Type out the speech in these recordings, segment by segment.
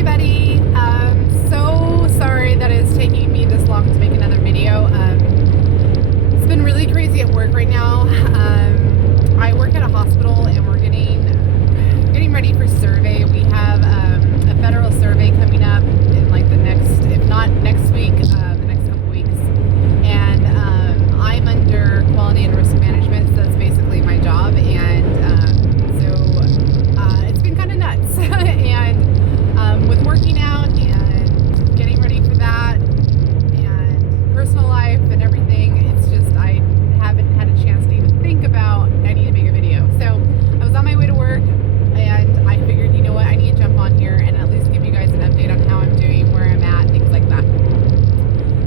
everybody. So sorry that it's taking me this long to make another video. It's been really crazy at work right now. I work at a hospital and we're getting ready for survey. We have a federal survey coming up in like the next, if not next week, the next couple weeks. And I'm under quality and risk management, so that's basically my job. And it's been kind of nuts. And with working out and getting ready for that and personal life and everything, it's just I haven't had a chance to even think about I need to make a video. So I was on my way to work and I figured, you know what, I need to jump on here and at least give you guys an update on how I'm doing, where I'm at, things like that.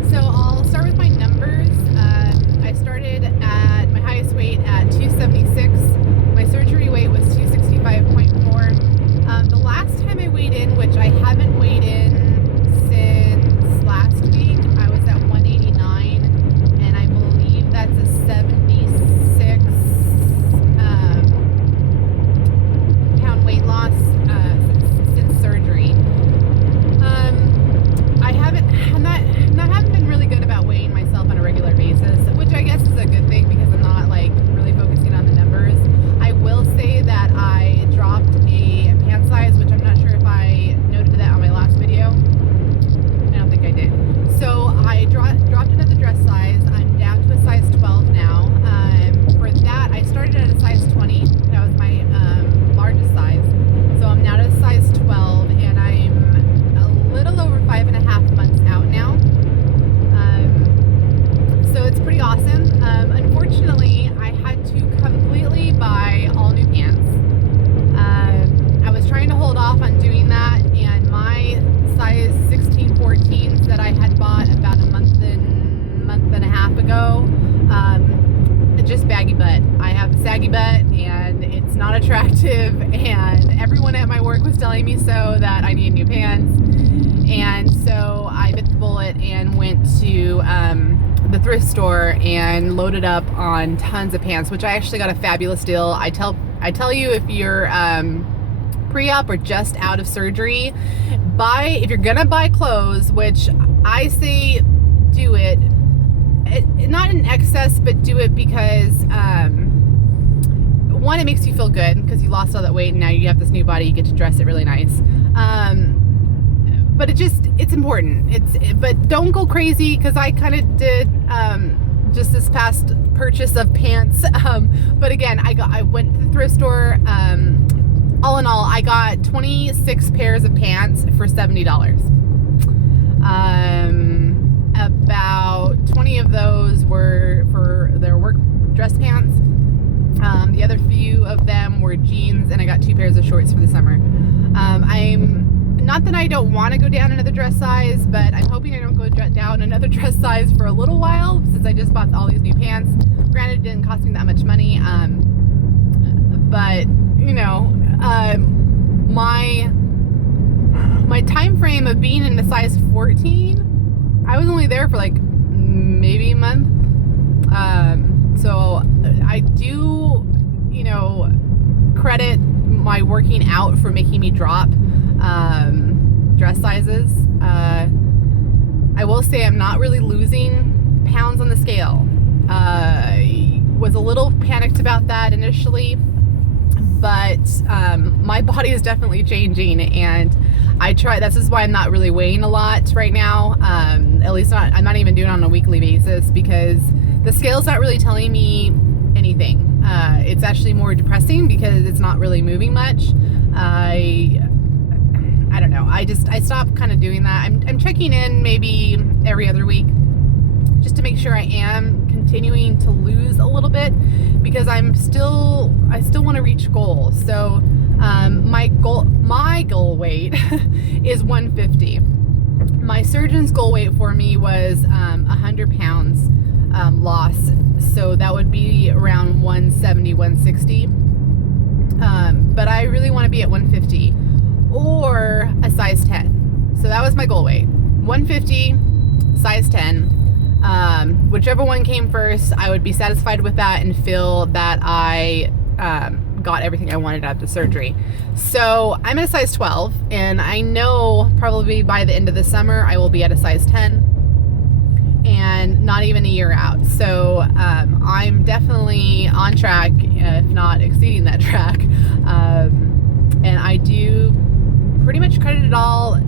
So I'll start with my numbers. I started at my highest weight at 276. My surgery weight was 265.4. The last time I weighed in, which I haven't weighed in since last week, I was at 189, and I believe that's a 76 pound weight loss since surgery. I haven't been really good about weighing myself on a regular basis, which I guess is a good thing because I'm not like really focusing on the numbers. I will say that I dropped a pant size, which I'm not sure if I noted that on my last video. I don't think I did. So I dropped another dress size. I'm down to a size 12 now. For that, I started at a size 20. That was my largest size. So I'm now at a size 12, and I'm a little over 5.5 months out now. So it's pretty awesome. Unfortunately, I had to completely buy all new pants. I was trying to hold off on doing that, and my size 16-14s that I had bought about a month and a half ago, just baggy butt. I have a saggy butt and it's not attractive, and everyone at my work was telling me so that I need new pants. And so I bit the bullet and went to the thrift store and loaded up on tons of pants, which I actually got a fabulous deal. I tell you, if you're pre-op or just out of surgery, if you're gonna buy clothes, which I say do it not in excess, but do it because one, it makes you feel good because you lost all that weight and now you have this new body, you get to dress it really nice. But it's important. But don't go crazy, because I kind of did just this past purchase of pants. But again, I went to the thrift store. All in all, I got 26 pairs of pants for $70. About 20 of those were for their work dress pants. The other few of them were jeans, and I got 2 pairs of shorts for the summer. Not that I don't want to go down another dress size, but I'm hoping I don't go down another dress size for a little while, since I just bought all these new pants. Granted, it didn't cost me that much money, but you know, my time frame of being in the size 14, I was only there for like maybe a month. So I do, you know, credit my working out for making me drop dress sizes. I will say I'm not really losing pounds on the scale. I was a little panicked about that initially, but my body is definitely changing, and this is why I'm not really weighing a lot right now. At least I'm not even doing it on a weekly basis, because the scale's not really telling me anything. It's actually more depressing because it's not really moving much. I don't know. I stopped kind of doing that. I'm checking in maybe every other week just to make sure I am continuing to lose a little bit, because I still want to reach goals. So my goal weight is 150. My surgeon's goal weight for me was 100 pounds loss. So that would be around 170, 160. But I really want to be at 150 or a size 10. So that was my goal weight. 150, size 10. Whichever one came first, I would be satisfied with that and feel that I got everything I wanted out of the surgery. So I'm at a size 12, and I know probably by the end of the summer I will be at a size 10, and not even a year out. So I'm definitely on track, if not exceeding that track. And I do pretty much credit it all,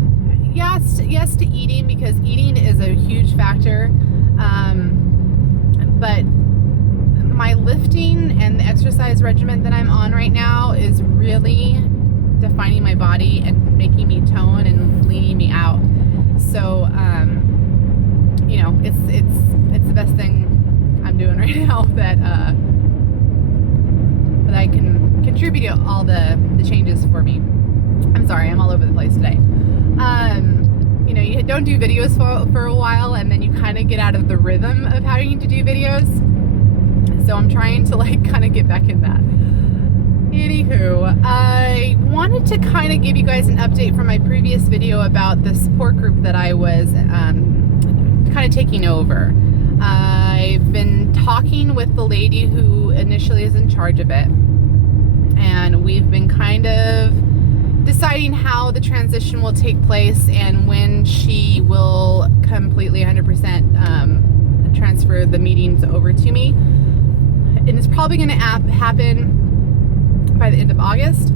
yes to eating, because eating is a huge factor. But my lifting and the exercise regimen that I'm on right now is really defining my body and making me tone and leaning me out. So, you know, it's the best thing I'm doing right now that I can contribute to all the changes for me. I'm sorry, I'm all over the place today. You know, you don't do videos for a while, and then you kind of get out of the rhythm of having to do videos. So I'm trying to like kind of get back in that. Anywho, I wanted to kind of give you guys an update from my previous video about the support group that I was kind of taking over. I've been talking with the lady who initially is in charge of it, and we've been kind of deciding how the transition will take place and when she will completely 100% transfer the meetings over to me. And it's probably going to happen by the end of August.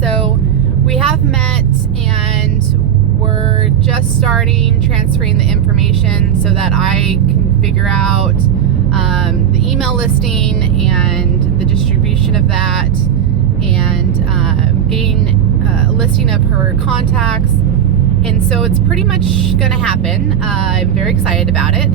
So we have met, and we're just starting transferring the information so that I can figure out the email listing and the distribution of that, and getting a listing of her contacts. And so it's pretty much going to happen. I'm very excited about it.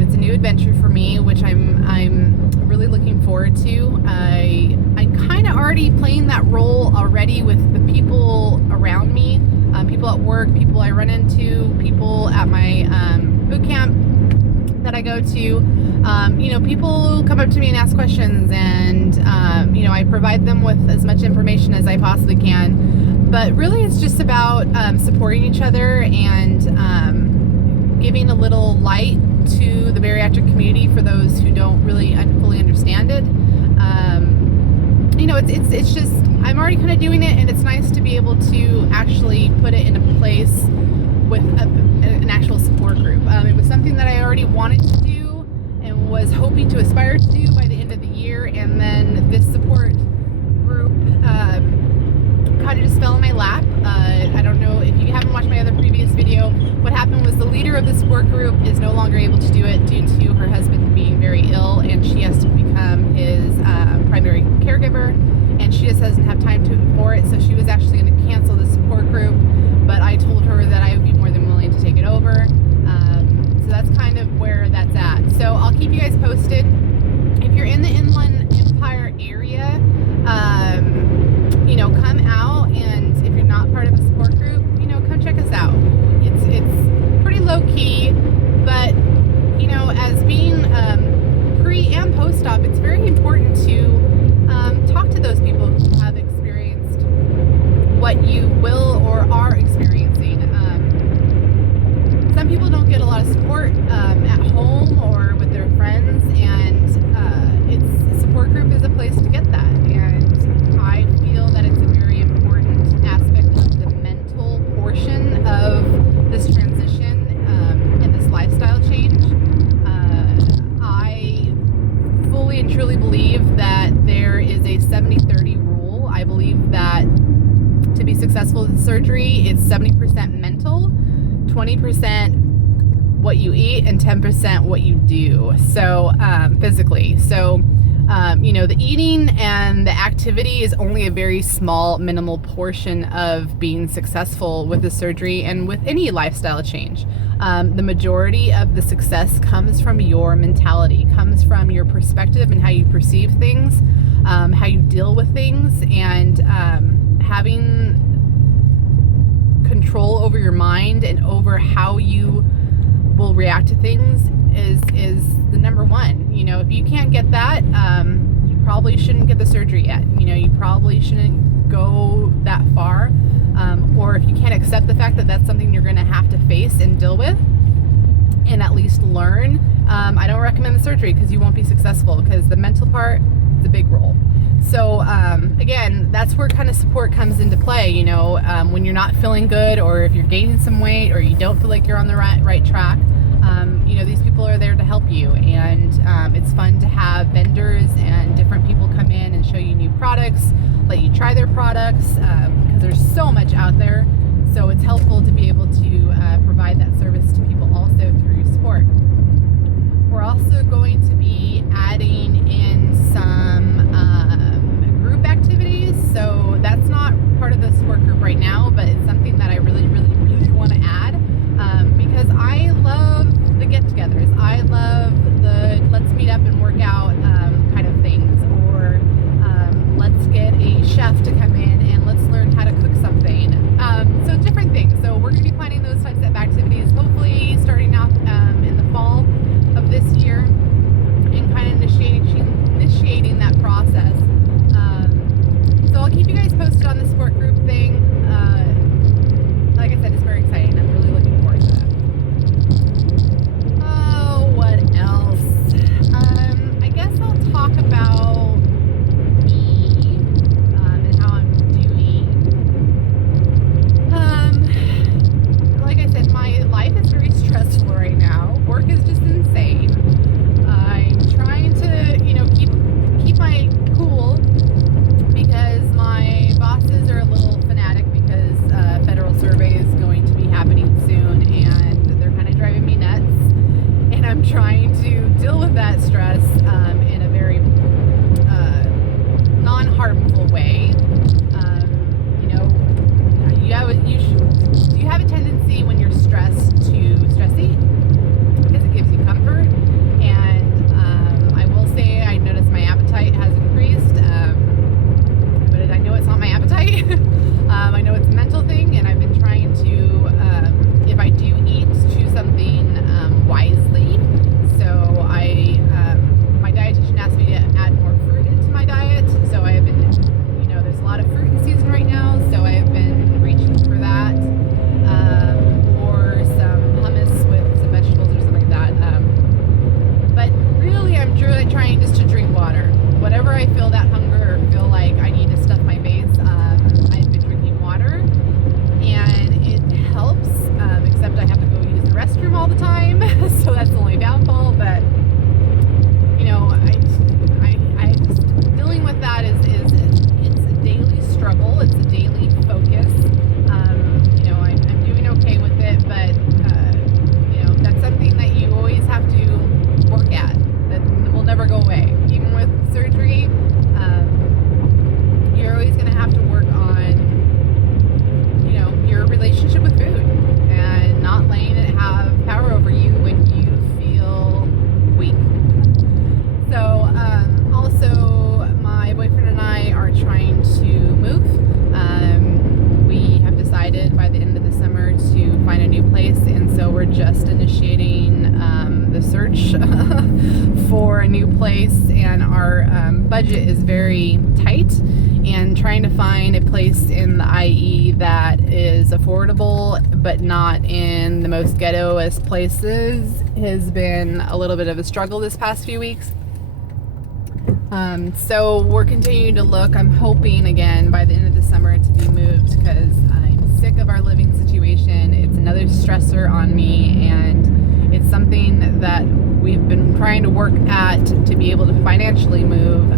It's a new adventure for me, which I'm really looking forward to. I'm kind of already playing that role already with the people around me, people at work, people I run into, people at my boot camp that I go to. You know, people come up to me and ask questions, and you know, I provide them with as much information as I possibly can. But really, it's just about supporting each other and giving a little light to the bariatric community for those who don't really fully understand it. You know, it's just, I'm already kind of doing it, and it's nice to be able to actually put it in a place with an actual support group. It was something that I already wanted to do and was hoping to aspire to do by the end of the year, and then this support group kind of just fell in my lap. I don't know if you haven't watched my other previous video. What happened was the leader of the support group is no longer able to do it due to her husband being very ill, and she has to become his primary caregiver, and she just doesn't have time for it. So she was actually going to cancel the support group, but I told her that I would be more than willing to take it over. So that's kind of where that's at. So I'll keep you guys posted. If you're in the Inland Empire area, you know, come out, and if you're not part of a support group, you know, come check us out. It's pretty low key, but you know, as being pre and post-op, it's very important to talk to those people who have experienced what you will or are experiencing. Some people don't get a lot of support at home or with their friends, and a support group is a place to get that. And I feel that it's a very important aspect of the mental portion of this transition and this lifestyle change. I fully and truly believe that there is a 70-30 rule. I believe that to be successful with surgery, it's 70% mental, 20% what you eat, and 10% what you do. So physically. So you know, the eating and the activity is only a very small, minimal portion of being successful with the surgery and with any lifestyle change. The majority of the success comes from your mentality, comes from your perspective and how you perceive things, how you deal with things, and having control over your mind and over how you will react to things is the number one. You know, if you can't get that, you probably shouldn't get the surgery yet. You know, you probably shouldn't go that far. Or if you can't accept the fact that that's something you're going to have to face and deal with and at least learn, I don't recommend the surgery, because you won't be successful, because the mental part it's a big role. So again, that's where kind of support comes into play. When you're not feeling good, or if you're gaining some weight, or you don't feel like you're on the right track, these people are there to help you. And it's fun to have vendors and different people come in and show you new products, let you try their products, because there's so much out there. So it's helpful to be able to provide that service to people also through sport. We're also going to be adding in some group activities. So that's not part of the sport group right now, but it's something that I really, really, really want to add, because I love the get-togethers. I love the let's meet up and work out kind of things, or let's get a chef to come in and let's learn how to cook something. So different things. So we're going to be planning those types of activities, hopefully starting off in the fall of this year, and kind of initiating that process. So I'll keep you guys posted on the sport group thing. Like I said, it's very exciting. I'm really looking forward to that. Oh, what else? I guess I'll talk about me and how I'm doing. Like I said, my life is very stressful right now. Work is just insane. I'm trying to, keep my cool, because my bosses are a little fanatic, because federal survey is going to be happening soon, and they're kind of driving me nuts. And I'm trying to deal with that stress in a very non-harmful way. You have a tendency when you're stressed to stress eat, because it gives you comfort. And I will say I noticed my appetite has increased, but I know it's not my appetite. I know it's a mental thing, and I've been trying to, if I do eat, choose something wisely. So my dietitian asked me to add more fruit into my diet. So I have been, there's a lot of fruit in season right now, so I have been reaching for that, or some hummus with some vegetables or something like that. But really, I'm trying just to drink water. Whatever I feel that hunger or feel like I need to stuff my face, I've been drinking water, and it helps, except I have to go use the restroom all the time, so that's the only downfall. But I just dealing with that is it's a daily struggle, it's a daily focus. I'm doing okay with it, but that's something that you always have to work at. That will never go away. Even with surgery, you're always going to have to work on, your relationship with food, and not letting it have power over you when you feel weak. So, also, my boyfriend and I are trying to move. We have decided by the end of the summer to find a new place, and so we're just initiating the search for a new place, and our budget is very tight, and trying to find a place in the IE that is affordable but not in the most ghettoest places has been a little bit of a struggle this past few weeks. So we're continuing to look. I'm hoping again by the end of the summer to be moved, because I'm sick of our living situation. It's another stressor on me, and it's something that we've been trying to work at to be able to financially move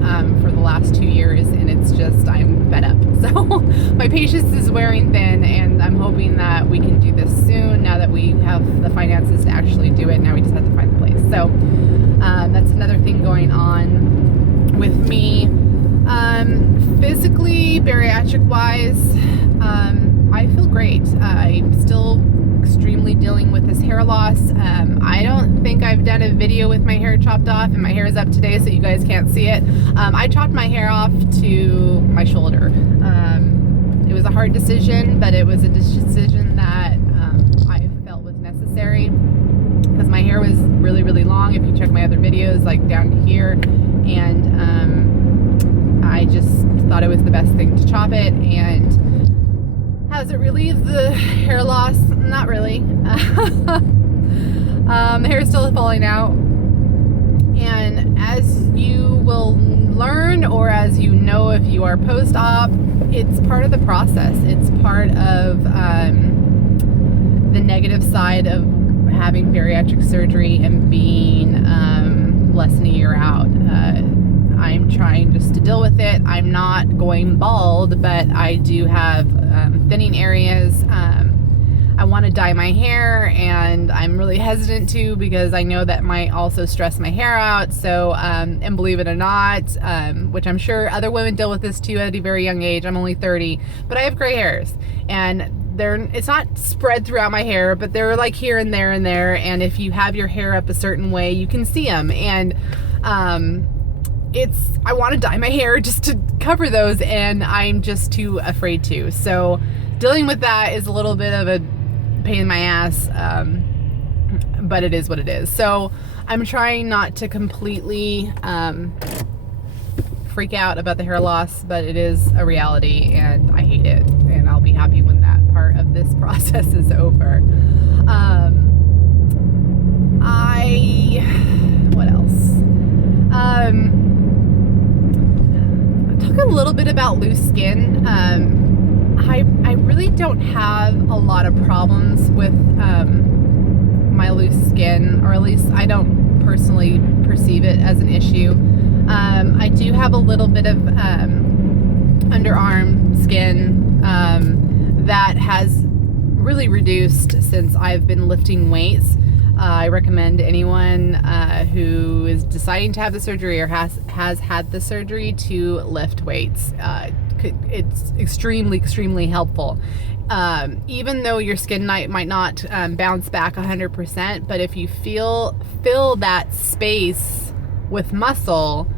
for the last 2 years, and it's just, I'm fed up. So my patience is wearing thin, and I'm hoping that we can do this soon now that we have the finances to actually do it. Now we just have to find the place. So that's another thing going on with me. Physically, bariatric wise, I feel great. I'm still extremely dealing with this hair loss. I don't think I've done a video with my hair chopped off, and my hair is up today so you guys can't see it. I chopped my hair off to my shoulder. It was a hard decision, but it was a decision that I felt was necessary, because my hair was really, really long. If you check my other videos, like down to here, and I just thought it was the best thing to chop it. And has it relieved the hair loss? Not really. The hair is still falling out, and as you will learn, or as you know, if you are post-op, it's part of the process. It's part of the negative side of having bariatric surgery and being less than a year out. I'm trying just to deal with it. I'm not going bald, but I do have thinning areas. I want to dye my hair, and I'm really hesitant to because I know that might also stress my hair out. So, and believe it or not, which I'm sure other women deal with this too at a very young age. I'm only 30, but I have gray hairs, and it's not spread throughout my hair, but they're like here and there and there. And if you have your hair up a certain way, you can see them. And I want to dye my hair just to cover those, and I'm just too afraid to. So dealing with that is a little bit of a pain in my ass, but it is what it is. So I'm trying not to completely freak out about the hair loss, but it is a reality, and I hate it, and I'll be happy when that part of this process is over. What else? Talk a little bit about loose skin. I really don't have a lot of problems with my loose skin, or at least I don't personally perceive it as an issue. I do have a little bit of underarm skin that has really reduced since I've been lifting weights. I recommend anyone who is deciding to have the surgery or has had the surgery to lift weights. It's extremely helpful. Even though your skin might not bounce back 100%, but if you fill that space with muscle,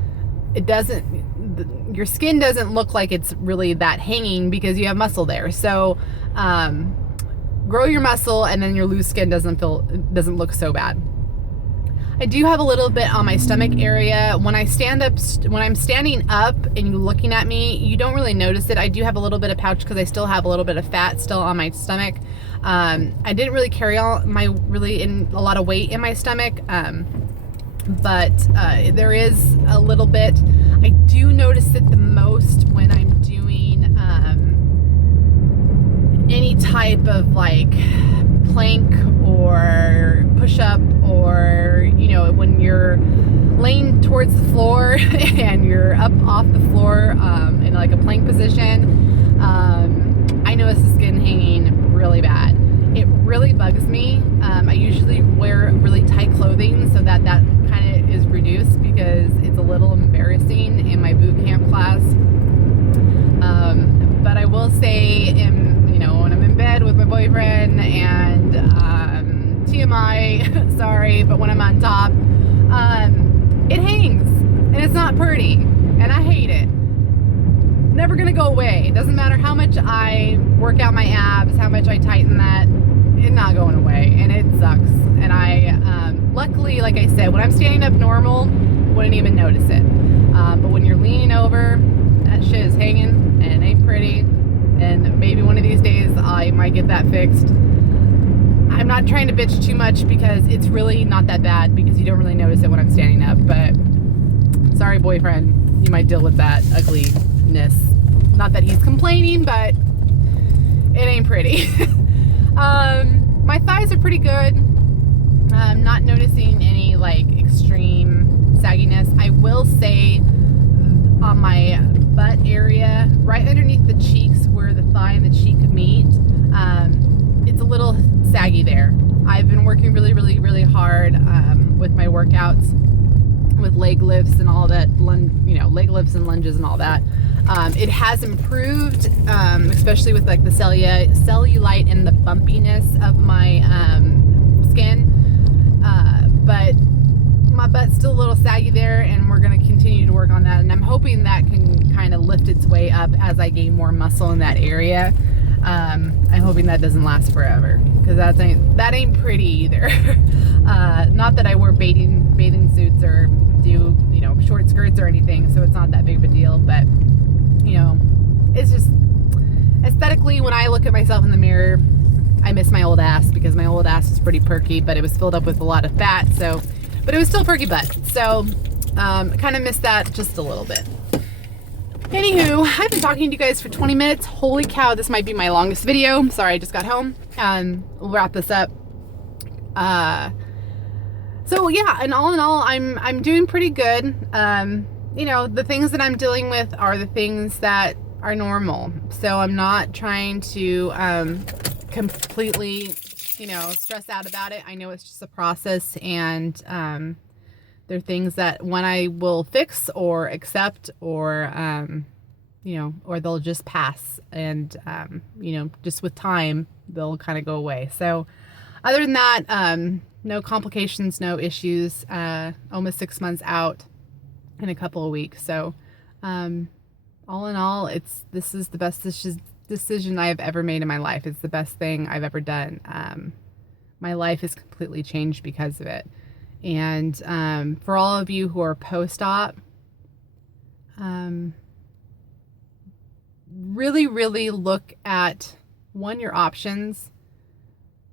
your skin doesn't look like it's really that hanging because you have muscle there. So grow your muscle, and then your loose skin doesn't look so bad. I do have a little bit on my stomach area. When I'm standing up and you're looking at me, you don't really notice it. I do have a little bit of pouch because I still have a little bit of fat still on my stomach. I didn't really carry a lot of weight in my stomach, but there is a little bit. I do notice it the most when I'm doing any type of like plank or push-up, or when you're laying towards the floor and you're up off the floor in like a plank position. I notice the skin hanging really bad. It really bugs me. I usually wear really tight clothing so that kind of is reduced, because it's a little embarrassing in my boot camp class. But I will say, when I'm in bed with my boyfriend and TMI, sorry, but when I'm on top, it hangs, and it's not pretty, and I hate it. Never gonna go away. It doesn't matter how much I work out my abs, how much I tighten that, it's not going away, and it sucks. And I, luckily, like I said, when I'm standing up normal, wouldn't even notice it. But when you're leaning over, that shit is hanging, and it ain't pretty. And maybe one of these days I might get that fixed. I'm not trying to bitch too much because it's really not that bad, because you don't really notice it when I'm standing up. But sorry, boyfriend, you might deal with that ugliness. Not that he's complaining, but it ain't pretty. My thighs are pretty good. I'm not noticing any like extreme sagginess. I will say on my butt area, right underneath the cheeks where the thigh and the cheek meet, it's a little saggy there. I've been working really hard with my workouts, with leg lifts and all that, leg lifts and lunges and all that. It has improved, especially with like the cellulite and the bumpiness of my skin, but my butt's still a little saggy there, and we're going to continue to work on that, and I'm hoping that can kind of lift its way up as I gain more muscle in that area. I'm hoping that doesn't last forever, because that ain't pretty either. Not that I wear bathing suits or do short skirts or anything, so it's not that big of a deal, but it's just aesthetically, when I look at myself in the mirror, I miss my old ass, because my old ass was pretty perky, but it was filled up with a lot of fat, but it was still perky butt. So Kind of missed that just a little bit. Anywho, I've been talking to you guys for 20 minutes. Holy cow, this might be my longest video. Sorry, I just got home. We'll wrap this up. So yeah, and all in all, I'm doing pretty good. You know, the things that I'm dealing with are the things that are normal. So I'm not trying to completely, you know, stress out about it. I know it's just a process, and there are things that one I will fix or accept, or you know, or they'll just pass, and you know, just with time they'll kind of go away. So other than that, no complications, no issues. Almost 6 months out in a couple of weeks. So all in all, this is the best decision I have ever made in my life. It's the best thing I've ever done. My life has completely changed because of it. And for all of you who are post-op, really, really look at, one, your options,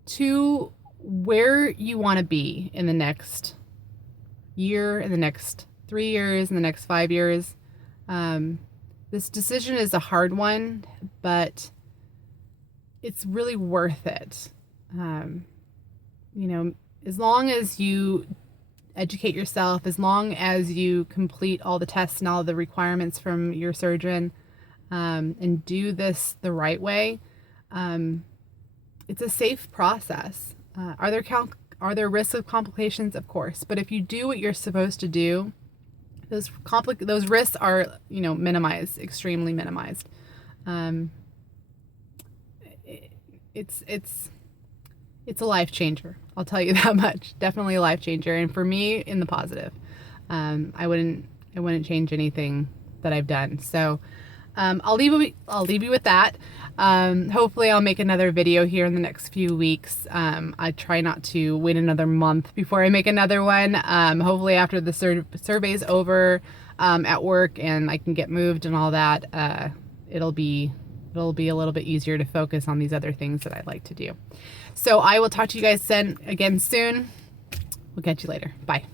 two, where you want to be in the next year, in the next 3 years, in the next 5 years. This decision is a hard one, but it's really worth it. You know, as long as you educate yourself, as long as you complete all the tests and all the requirements from your surgeon, and do this the right way, it's a safe process. Are there risks of complications? Of course, but if you do what you're supposed to do, those risks are, you know, minimized, extremely minimized. It's a life changer. I'll tell you that much. Definitely a life changer, and for me, in the positive. I wouldn't change anything that I've done. So I'll leave you with that. Hopefully I'll make another video here in the next few weeks. I try not to wait another month before I make another one. Hopefully after the survey's over at work and I can get moved and all that, it'll be a little bit easier to focus on these other things that I'd like to do. So I will talk to you guys again soon. We'll catch you later. Bye.